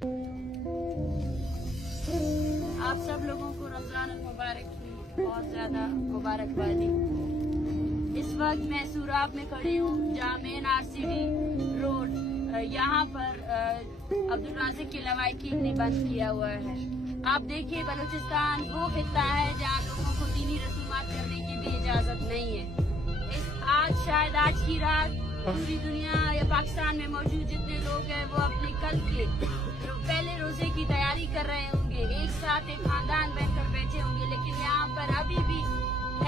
आप सब लोगों को रमजान मुबारक की बहुत ज्यादा मुबारकबादी। इस वक्त मैं सूराब में खड़ी हूँ जहाँ मेन RCD रोड यहाँ पर अब्दुल राज़िक की लवाहिकीन ने बंद किया हुआ है। आप देखिए बलूचिस्तान वो खित्ता है जहाँ लोगों को दीनी रसूमात करने की भी इजाजत नहीं है। शायद आज की रात पूरी दुनिया या पाकिस्तान में मौजूद जितने लोग हैं वो अपने कल के पहले रोजे की तैयारी कर रहे होंगे, एक साथ एक खानदान बैठकर बैठे होंगे। लेकिन यहाँ पर अभी भी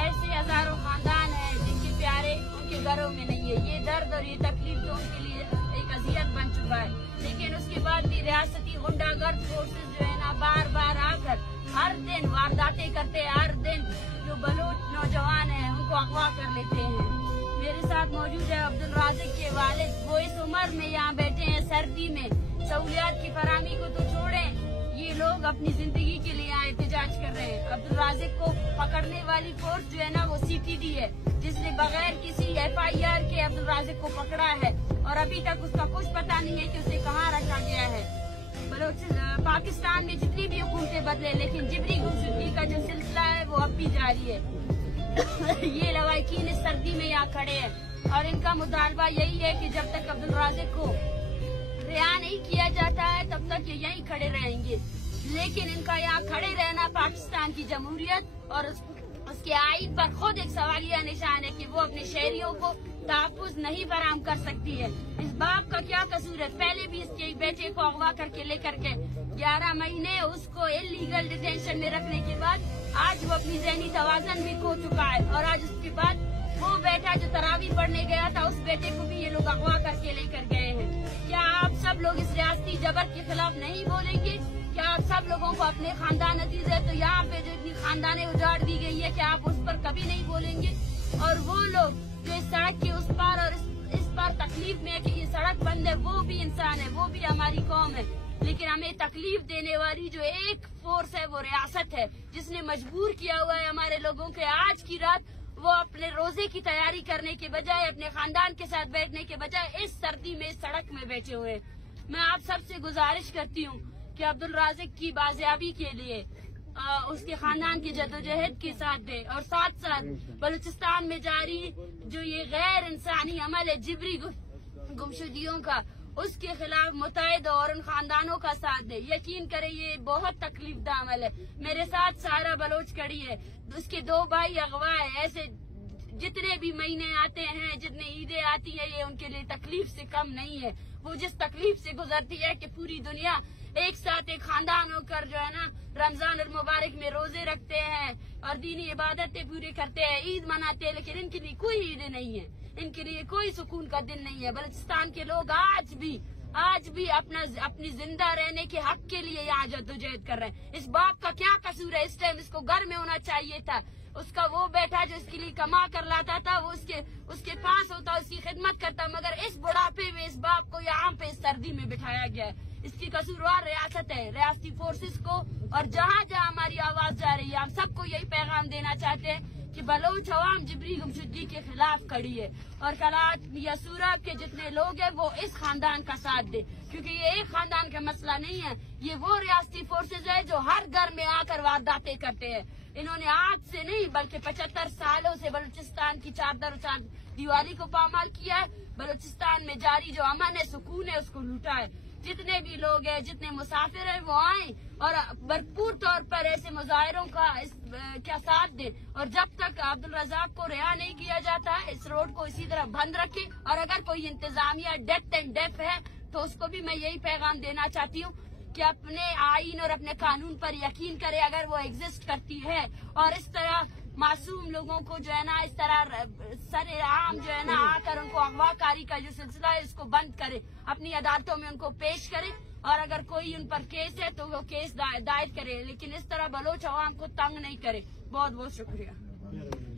ऐसे हजारों खानदान हैं जिनके प्यारे उनके घरों में नहीं है। ये दर्द और ये तकलीफ तो उनके लिए एक अजियत बन चुका है। लेकिन उसके बाद भी रियासती गुंडागर्द फोर्सेस जो है ना बार बार आकर हर दिन वारदातें करते हैं। हर दिन जो बलूच नौजवान हैं उनको अगवा कर लेते हैं। मेरे साथ मौजूद है अब्दुल राज़िक के वालिद। वो इस उम्र में यहाँ बैठे हैं सर्दी में। सहूलियात की फराहमी को तो छोड़ें, ये लोग अपनी जिंदगी के लिए यहाँ एहतजाज कर रहे हैं। अब्दुल राज़िक को पकड़ने वाली फोर्स जो है ना वो CTD है, जिसने बगैर किसी FIR के अब्दुल राज़िक को पकड़ा है और अभी तक उसका कुछ पता नहीं है कि उसे कहाँ रखा गया है। पाकिस्तान में जितनी भी हुकूमतें बदले लेकिन जिबरी गुमशुदगी का जो सिलसिला है वो अब भी जारी है। ये लवाहिकीन इस सर्दी में यहाँ खड़े हैं और इनका मुतालबा यही है कि जब तक अब्दुल राज़िक को रिहा नहीं किया जाता है तब तक ये यहीं खड़े रहेंगे। लेकिन इनका यहाँ खड़े रहना पाकिस्तान की जमहूरियत और उसके आईन पर खुद एक सवालिया निशान है कि वो अपने शहरियों को तहफ़्फ़ुज़ नहीं फराहम कर सकती है। इस बाप का क्या कसूर है? पहले भी इसके एक बेटे को अगवा करके लेकर के 11 महीने उसको इल्लीगल डिटेंशन में रखने के बाद आज वो अपनी ज़हनी तवाज़न भी खो चुका है। और आज उसके बाद वो बेटा जो तरावी पढ़ने गया था उस बेटे को भी ये लोग अगवा करके लेकर गए हैं। क्या आप सब लोग इस रियासती जबर के खिलाफ नहीं बोलेंगे? क्या आप सब लोगों को अपने खानदान अजीज है तो यहाँ पे जो इतनी खानदानें उजाड़ दी गई है क्या आप उस पर कभी नहीं बोलेंगे? और वो लोग जो इस सड़क के उस पार और इस पार तकलीफ में है कि ये सड़क बंद है, वो भी इंसान है, वो भी हमारी कौम है। लेकिन हमें तकलीफ देने वाली जो एक फोर्स है वो रियासत है, जिसने मजबूर किया हुआ है हमारे लोगों के आज की रात वो अपने रोजे की तैयारी करने के बजाय अपने खानदान के साथ बैठने के बजाय इस सर्दी में सड़क में बैठे हुए हैं। मैं आप सबसे गुजारिश करती हूँ कि अब्दुल राज़िक की बाजियाबी के लिए उसके खानदान की जदोजहद के साथ दे और साथ साथ बलूचिस्तान में जारी जो ये गैर इंसानी अमल है जिबरी गुमशुदगियों का उसके खिलाफ मुतहद और उन खानदानों का साथ दे। यकीन करें ये बहुत तकलीफ दा अमल है। मेरे साथ सारा बलोच खड़ी है, उसके 2 भाई अगवा है। ऐसे जितने भी महीने आते हैं, जितने ईदें आती है, ये उनके लिए तकलीफ से कम नहीं है। वो जिस तकलीफ से गुजरती है कि पूरी दुनिया एक साथ एक खानदान होकर जो है ना रमजान और मुबारक में रोजे रखते हैं और दीनी इबादतें पूरी करते हैं, ईद मनाते हैं। लेकिन इनके लिए कोई ईद नहीं है, इनके लिए कोई सुकून का दिन नहीं है। बलूचिस्तान के लोग आज भी अपनी जिंदा रहने के हक के लिए यहाँ जद्दोजहद कर रहे हैं। इस बाप का क्या कसूर है? इस टाइम इसको घर में होना चाहिए था। उसका वो बेटा जो इसके लिए कमा कर लाता था वो उसके पास होता, उसकी खिदमत करता, मगर इस बुढ़ापे में इस बाप को यहाँ पे इस सर्दी में बिठाया गया है। इसकी कसूरवार रियासत है, रियासती फोर्सेस को। और जहाँ जहाँ हमारी आवाज जा रही है हम सबको यही पैगाम देना चाहते हैं कि बलोच अवाम जिबरी गुमशुदगी के खिलाफ खड़ी है और कलात या सूरब के जितने लोग हैं वो इस खानदान का साथ दे, क्योंकि ये एक खानदान का मसला नहीं है। ये वो रियासती फोर्सेज है जो हर घर में आकर वारदातें करते हैं। इन्होंने आज से नहीं बल्कि 75 सालों से बलूचिस्तान की चादर दीवारी को पामाल किया है। बलूचिस्तान में जारी जो अमन है, सुकून है, उसको लूटा है। जितने भी लोग हैं, जितने मुसाफिर हैं वो आए और भरपूर तौर पर ऐसे मुजाहिरों का क्या साथ दें। और जब तक अब्दुल रज़ाक को रिहा नहीं किया जाता है इस रोड को इसी तरह बंद रखे। और अगर कोई इंतजामिया डेथ एंड डेफ है तो उसको भी मैं यही पैगाम देना चाहती हूँ कि अपने आईन और अपने कानून पर यकीन करे अगर वो एग्जिस्ट करती है। और इस तरह मासूम लोगों को जो है ना इस तरह सरेआम जो है ना आकर उनको अगवाकारी का जो सिलसिला है इसको बंद करे, अपनी अदालतों में उनको पेश करे और अगर कोई उन पर केस है तो वो केस दायर करे, लेकिन इस तरह बलोच अवाम को तंग नहीं करे। बहुत बहुत शुक्रिया।